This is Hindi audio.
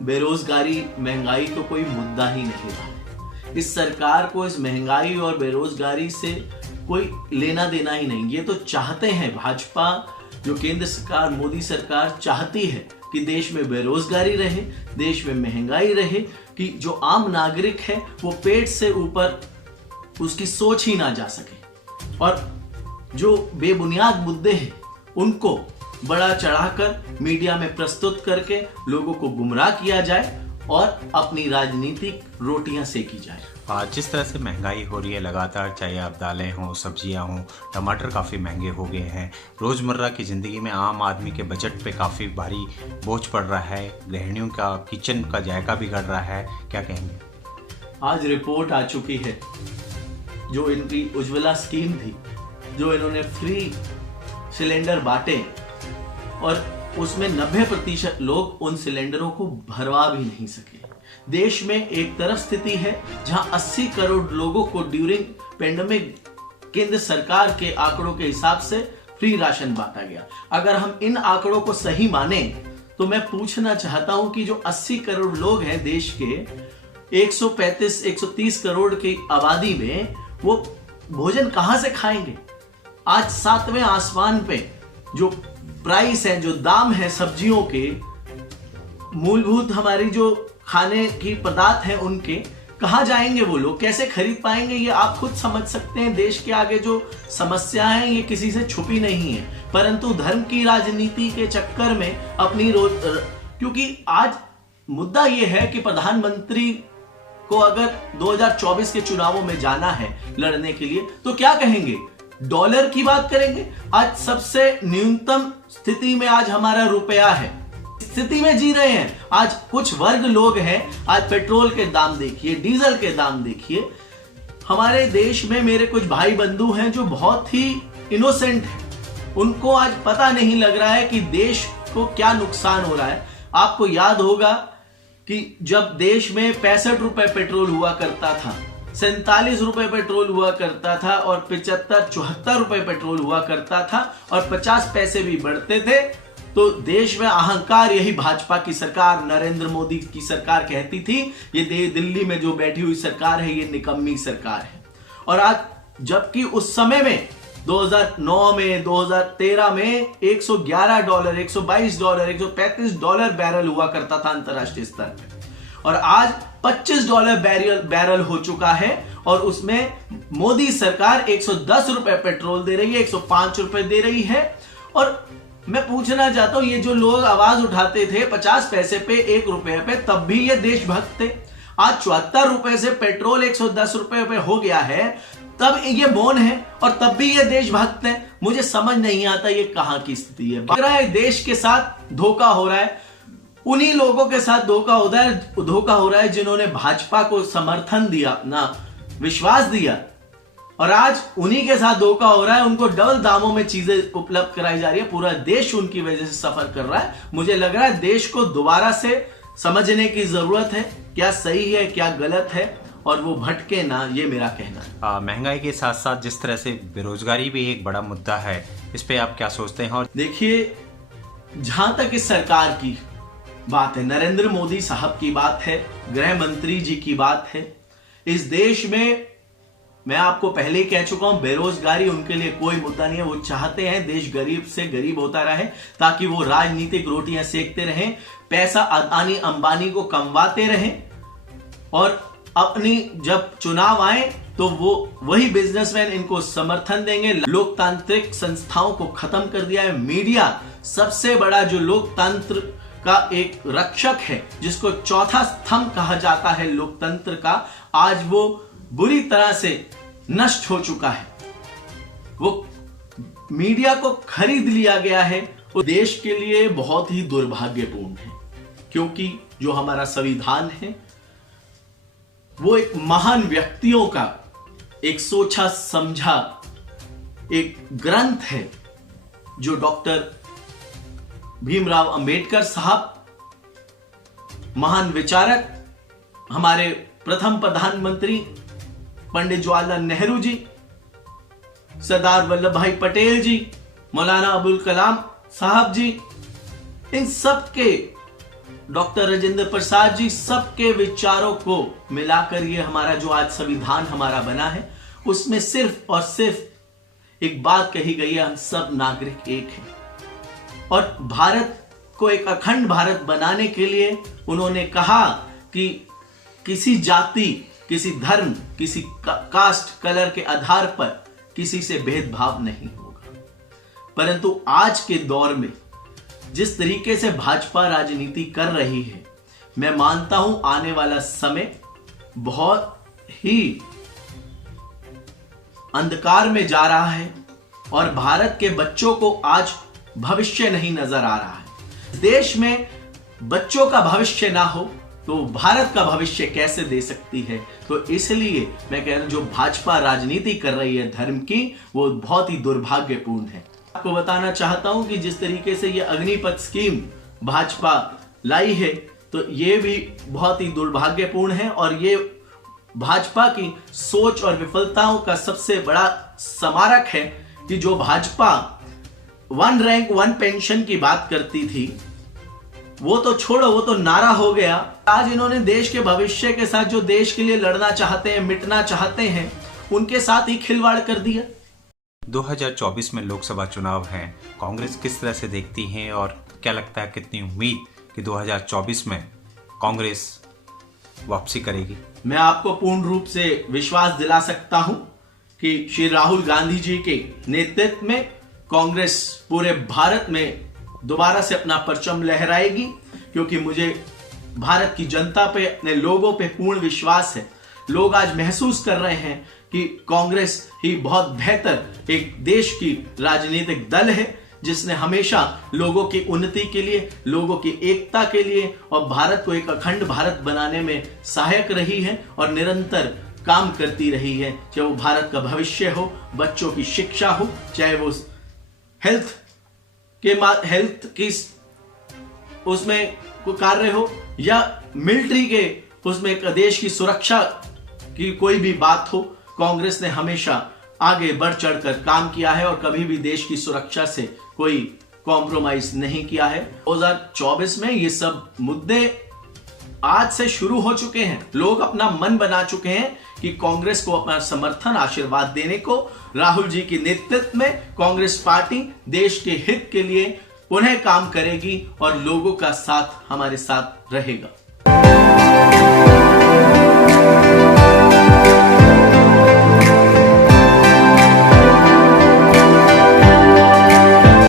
बेरोजगारी, महंगाई तो कोई मुद्दा ही नहीं रहा। इस सरकार को इस महंगाई और बेरोजगारी से कोई लेना देना ही नहीं। ये तो चाहते हैं, भाजपा जो केंद्र सरकार, मोदी सरकार चाहती है कि देश में बेरोजगारी रहे, देश में महंगाई रहे, कि जो आम नागरिक है वो पेट से ऊपर उसकी सोच ही ना जा सके, और जो बेबुनियाद मुद्दे हैं उनको बड़ा चढ़ाकर मीडिया में प्रस्तुत करके लोगों को गुमराह किया जाए और अपनी राजनीतिक रोटियां सेकी जाए। जिस तरह से महंगाई हो रही है लगातार, चाहे आप दालें हों, सब्जियां हों, टमाटर काफ़ी महंगे हो गए हैं, रोज़मर्रा की ज़िंदगी में आम आदमी के बजट पे काफ़ी भारी बोझ पड़ रहा है, गृहिणियों का किचन का जायका बिगड़ रहा है, क्या कहेंगे? आज रिपोर्ट आ चुकी है, जो इनकी उज्ज्वला स्कीम थी, जो इन्होंने फ्री सिलेंडर बांटे और उसमें 90% लोग उन सिलेंडरों को भरवा भी नहीं सके। देश में एक तरफ स्थिति है जहां 80 करोड़ लोगों को ड्यूरिंग पेंडेमिक केंद्र सरकार के आंकड़ों के हिसाब से फ्री राशन बांटा गया। अगर हम इन आंकड़ों को सही माने तो मैं पूछना चाहता हूं कि जो 80 करोड़ लोग हैं देश के 135-130 करोड़ की आबादी में, वो भोजन कहां से खाएंगे? आज 7वें आसमान पे जो प्राइस है, जो दाम है सब्जियों के, मूलभूत हमारी जो खाने की पदार्थ है उनके, कहां जाएंगे वो लोग? कैसे खरीद पाएंगे? ये आप खुद समझ सकते हैं। देश के आगे जो समस्या है ये किसी से छुपी नहीं है, परंतु धर्म की राजनीति के चक्कर में अपनी क्योंकि आज मुद्दा ये है कि प्रधानमंत्री को अगर 2024 के चुनावों में जाना है लड़ने के लिए तो क्या कहेंगे? डॉलर की बात करेंगे। आज सबसे न्यूनतम स्थिति में आज हमारा रुपया है, स्थिति में जी रहे हैं। आज कुछ वर्ग लोग हैं, आज पेट्रोल के दाम देखिए, डीजल के दाम देखिए। हमारे देश में मेरे कुछ भाई बंधु हैं जो बहुत ही इनोसेंट हैं, उनको आज पता नहीं लग रहा है कि देश को क्या नुकसान हो रहा है। आपको याद होगा कि जब देश में 65 रुपए पेट्रोल हुआ करता था, 47 रुपए पेट्रोल हुआ करता था और 75-74 रुपए पेट्रोल हुआ करता था और 50 पैसे भी बढ़ते थे, तो देश में अहंकार यही भाजपा की सरकार, नरेंद्र मोदी की सरकार कहती थी ये दिल्ली में जो बैठी हुई सरकार है ये निकम्मी सरकार है। और आज जबकि उस समय में 2009 में, 2013 में $111, $122, $135 बैरल हुआ करता था अंतरराष्ट्रीय स्तर पर, और आज $25 बैरल हो चुका है। और उसमें मोदी सरकार 110 रुपए पेट्रोल दे रही है, 105 रुपए दे रही है। और मैं पूछना चाहता हूं, ये जो लोग आवाज उठाते थे 50 पैसे पे, 1 रुपए पे, तब भी ये देशभक्त थे। आज 74 रुपए से पेट्रोल 110 रुपए पे हो गया है, तब ये मौन है और तब भी ये देशभक्त है। मुझे समझ नहीं आता ये कहां की स्थिति है। लग रहा है देश के साथ धोखा हो रहा है, उन्हीं लोगों के साथ धोखा हो रहा है जिन्होंने भाजपा को समर्थन दिया, अपना विश्वास दिया, और आज उन्हीं के साथ धोखा हो रहा है। उनको डबल दामों में चीजें उपलब्ध कराई जा रही है, पूरा देश उनकी वजह से सफर कर रहा है। मुझे लग रहा है देश को दोबारा से समझने की जरूरत है, क्या सही है क्या गलत है, और वो भटके ना, ये मेरा कहना है। महंगाई के साथ साथ जिस तरह से बेरोजगारी भी एक बड़ा मुद्दा है, इस पे आप क्या सोचते हैं? और देखिए, जहां तक इस सरकार की बात है, नरेंद्र मोदी साहब की बात है, गृह मंत्री जी की बात है, इस देश में मैं आपको पहले ही कह चुका हूं, बेरोजगारी उनके लिए कोई मुद्दा नहीं है। वो चाहते हैं देश गरीब से गरीब होता रहे ताकि वो राजनीतिक रोटियां सेकते रहें, पैसा अदानी अंबानी को कमवाते रहें, और अपनी जब चुनाव आए तो वो वही बिजनेसमैन इनको समर्थन देंगे। लोकतांत्रिक संस्थाओं को खत्म कर दिया है। मीडिया सबसे बड़ा जो लोकतंत्र का एक रक्षक है, जिसको चौथा स्तंभ कहा जाता है लोकतंत्र का, आज वो बुरी तरह से नष्ट हो चुका है। वो मीडिया को खरीद लिया गया है। वो देश के लिए बहुत ही दुर्भाग्यपूर्ण है, क्योंकि जो हमारा संविधान है वो एक महान व्यक्तियों का एक सोचा समझा एक ग्रंथ है, जो डॉक्टर भीमराव अंबेडकर साहब, महान विचारक, हमारे प्रथम प्रधानमंत्री पंडित जवाहरलाल नेहरू जी, सरदार वल्लभ भाई पटेल जी, मौलाना अबुल कलाम साहब जी, इन सब के डॉक्टर राजेंद्र प्रसाद जी, सबके विचारों को मिलाकर ये हमारा जो आज संविधान हमारा बना है, उसमें सिर्फ और सिर्फ एक बात कही गई है, हम सब नागरिक एक हैं। और भारत को एक अखंड भारत बनाने के लिए उन्होंने कहा कि किसी जाति, किसी धर्म, किसी कास्ट, कलर के आधार पर किसी से भेदभाव नहीं होगा। परंतु आज के दौर में जिस तरीके से भाजपा राजनीति कर रही है, मैं मानता हूं आने वाला समय बहुत ही अंधकार में जा रहा है और भारत के बच्चों को आज भविष्य नहीं नजर आ रहा है। देश में बच्चों का भविष्य ना हो तो भारत का भविष्य कैसे दे सकती है? तो इसलिए मैं कह रहा हूं, जो भाजपा राजनीति कर रही है धर्म की, वो बहुत ही दुर्भाग्यपूर्ण है। आपको बताना चाहता हूं कि जिस तरीके से ये अग्निपथ स्कीम भाजपा लाई है, तो ये भी बहुत ही दुर्भाग्यपूर्ण है और ये भाजपा की सोच और विफलताओं का सबसे बड़ा स्मारक है कि जो भाजपा 1 रैंक 1 पेंशन की बात करती थी, वो तो छोड़ो, वो तो नारा हो गया। आज इन्होंने देश के भविष्य के साथ, जो देश के लिए लड़ना चाहते हैं, मिटना चाहते हैं, उनके साथ ही खिलवाड़ कर दिया। 2024 में लोकसभा चुनाव हैं, कांग्रेस किस तरह से देखती है और क्या लगता है, कितनी उम्मीद कि 2024 में कांग्रेस वापसी करेगी? मैं आपको पूर्ण रूप से विश्वास दिला सकता हूं कि श्री राहुल गांधी जी के नेतृत्व में कांग्रेस पूरे भारत में दोबारा से अपना परचम लहराएगी, क्योंकि मुझे भारत की जनता पे, अपने लोगों पे पूर्ण विश्वास है। लोग आज महसूस कर रहे हैं कि कांग्रेस ही बहुत बेहतर एक देश की राजनीतिक दल है, जिसने हमेशा लोगों की उन्नति के लिए, लोगों की एकता के लिए और भारत को एक अखंड भारत बनाने में सहायक रही है और निरंतर काम करती रही है। चाहे वो भारत का भविष्य हो, बच्चों की शिक्षा हो, चाहे वो हेल्थ की उसमें कोई कार्य हो या मिलिट्री के उसमें देश की सुरक्षा की कोई भी बात हो, कांग्रेस ने हमेशा आगे बढ़ चढ़कर काम किया है और कभी भी देश की सुरक्षा से कोई कॉम्प्रोमाइज नहीं किया है। 2024 में ये सब मुद्दे आज से शुरू हो चुके हैं। लोग अपना मन बना चुके हैं कि कांग्रेस को अपना समर्थन, आशीर्वाद देने को। राहुल जी के नेतृत्व में कांग्रेस पार्टी देश के हित के लिए पुनः काम करेगी और लोगों का साथ हमारे साथ रहेगा।